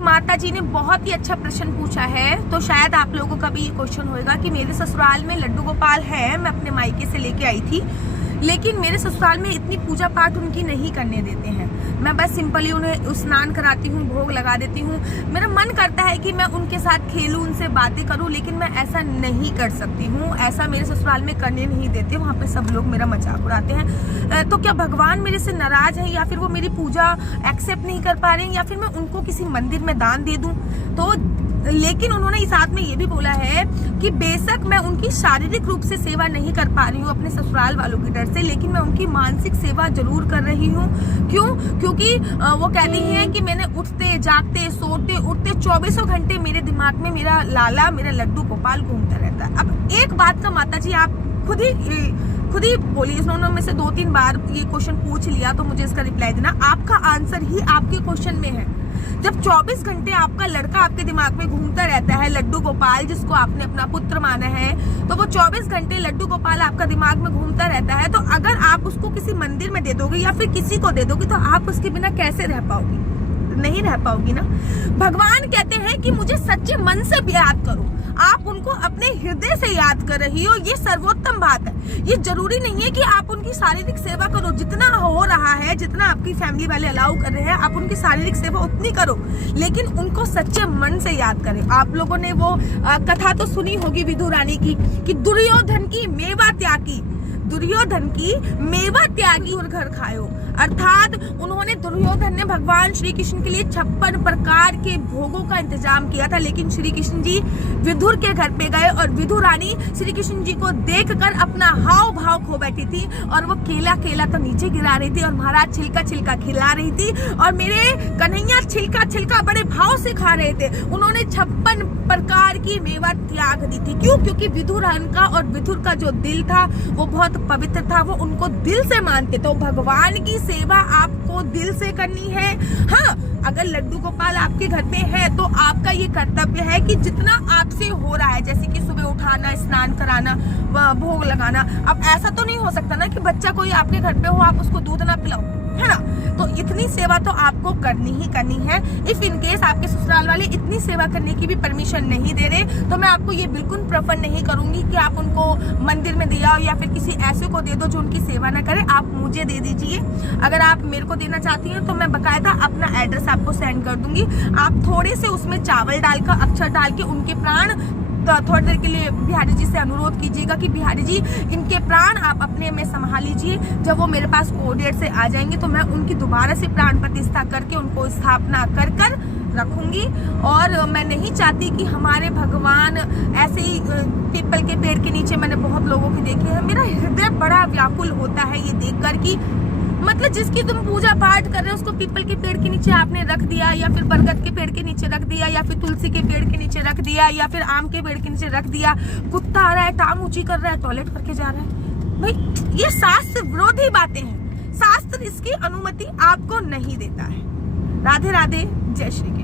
माता जी ने बहुत ही अच्छा प्रश्न पूछा है। तो शायद आप लोगों का भी ये क्वेश्चन होगा कि मेरे ससुराल में लड्डू गोपाल है, मैं अपने मायके से लेके आई थी, लेकिन मेरे ससुराल में इतनी पूजा पाठ उनकी नहीं करने देते हैं। मैं बस सिंपली उन्हें स्नान कराती हूँ, भोग लगा देती हूँ। मेरा मन करता है कि मैं उनके साथ खेलूं, उनसे बातें करूं, लेकिन मैं ऐसा नहीं कर सकती हूँ। ऐसा मेरे ससुराल में करने नहीं देते। वहाँ पे सब लोग मेरा मजाक उड़ाते हैं। तो क्या भगवान मेरे से नाराज है, या फिर वो मेरी पूजा एक्सेप्ट नहीं कर पा रहे हैं, या फिर मैं उनको किसी मंदिर में दान दे दूं? तो लेकिन उन्होंने इस साथ में ये भी बोला है कि बेशक मैं उनकी शारीरिक रूप से सेवा नहीं कर पा रही हूँ अपने ससुराल वालों के डर से, लेकिन मैं उनकी मानसिक सेवा जरूर कर रही हूँ। क्यों? क्योंकि वो कहती हैं कि मैंने उठते जागते सोते उठते 24 घंटे मेरे दिमाग में मेरा लाला, मेरा लड्डू गोपाल घूमता रहता है। अब एक बात का माता जी आप खुद ही बोली, उन्होंने में से 2-3 बार ये क्वेश्चन पूछ लिया, तो मुझे इसका रिप्लाई देना। आपका आंसर ही आपके क्वेश्चन में है। जब 24 घंटे आपका लड़का आपके दिमाग में घूमता रहता है, लड्डू गोपाल, जिसको आपने अपना पुत्र माना है, तो वो 24 घंटे लड्डू गोपाल आपका दिमाग में घूमता रहता है। तो अगर आप उसको किसी मंदिर में दे दोगे या फिर किसी को दे दोगे, तो आप उसके बिना कैसे रह पाओगी? नहीं रह पाओगी ना। भगवान कहते हैं कि मुझे सच्चे मन से याद करो। आप उनको अपने हृदय से याद कर रही हो, ये सर्वोत्तम बात है। ये जरूरी नहीं है कि आप उनकी शारीरिक सेवा करो। जितना हो रहा है, जितना आपकी फैमिली वाले अलाउ कर रहे हैं, आप उनकी शारीरिक सेवा उतनी करो, लेकिन उनको सच्चे मन से याद करें। आप लोगों ने वो कथा तो सुनी होगी विदुर रानी की, कि दुर्योधन की मेवा त्यागी, दुर्योधन की मेवा त्यागी और घर खायो। अर्थात उन्होंने, दुर्योधन ने भगवान श्री कृष्ण के लिए 56 प्रकार के भोगों का इंतजाम किया था, लेकिन श्री कृष्ण जी विदुर के घर पे गए और विदुर रानी श्री कृष्ण जी को देखकर अपना हाव भाव खो बैठी थी, और वो केला केला तो नीचे गिरा रही थी और महाराज छिलका छिलका खिला रही थी, और मेरे कन्हैया छिलका छिलका बड़े भाव से खा रहे थे। उन्होंने 56 प्रकार की मेवा त्याग दी थी। क्यों? क्योंकि विदुर का और विदुर का जो दिल था वो बहुत पवित्र था, वो उनको दिल से मानते। तो भगवान की सेवा आपको दिल से करनी है। हाँ, अगर लड्डू गोपाल आपके घर पे है तो आपका ये कर्तव्य है कि जितना आपसे हो रहा है, जैसे कि सुबह उठाना, स्नान कराना, भोग लगाना। अब ऐसा तो नहीं हो सकता ना कि बच्चा कोई आपके घर पे हो, आप उसको दूध ना पिलाओ, है ना? तो इतनी सेवा तो आपको करनी ही करनी है। इफ इन केस आपके ससुराल वाले इतनी सेवा करने की भी परमिशन नहीं दे रहे, तो मैं आपको ये बिल्कुल प्रेफर नहीं करूंगी कि आप उनको मंदिर में दिया या फिर किसी ऐसे को दे दो जो उनकी सेवा ना करे। आप मुझे दे दीजिए। अगर आप मेरे को देना चाहती हैं तो मैं बकायदा अपना एड्रेस आपको सेंड कर दूंगी। आप थोड़े से उसमें चावल डालकर, अक्षर डाल के उनके प्राण थोड़ी देर के लिए बिहारी जी से अनुरोध कीजिएगा कि बिहारी जी, इनके प्राण आप अपने में संभाल लीजिए। जब वो मेरे पास कोर्ट से आ जाएंगे तो मैं उनकी दोबारा से प्राण प्रतिष्ठा करके उनको स्थापना कर रखूंगी। और मैं नहीं चाहती कि हमारे भगवान ऐसे ही पीपल के पेड़ के नीचे, मैंने बहुत लोगों के देखे हैं, मेरा हृदय बड़ा व्याकुल होता है ये देखकर कि मतलब जिसकी तुम पूजा पाठ कर रहे हो उसको पीपल के पेड़ के नीचे आपने रख दिया, या फिर बरगद के पेड़ के नीचे रख दिया, या फिर तुलसी के पेड़ के नीचे रख दिया, या फिर आम के पेड़ के नीचे रख दिया। कुत्ता आ रहा है, टांग ऊंची कर रहा है, टॉयलेट करके जा रहा है। भाई ये शास्त्र विरोधी बातें हैं। शास्त्र इसकी अनुमति आपको नहीं देता है। राधे राधे, जय श्री कृष्ण।